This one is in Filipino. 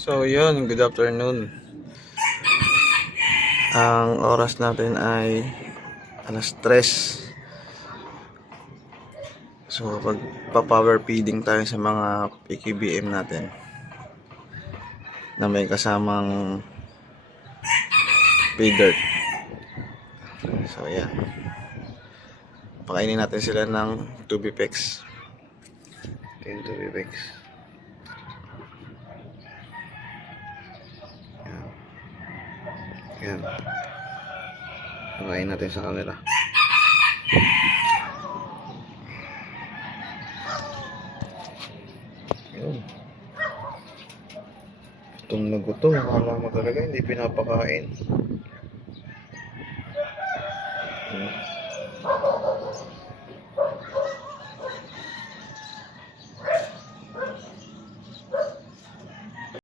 So yun, good afternoon. Ang oras natin ay alas 3. So pagpa-power feeding tayo sa mga PKBM natin na may kasamang feeder. So yan, pakainin natin sila ng 2BPEX. Ito yung 2BPEX. Yan, pakain natin sa kanila. Yun. Gutom na gutom. Akala mo talaga hindi pinapakain.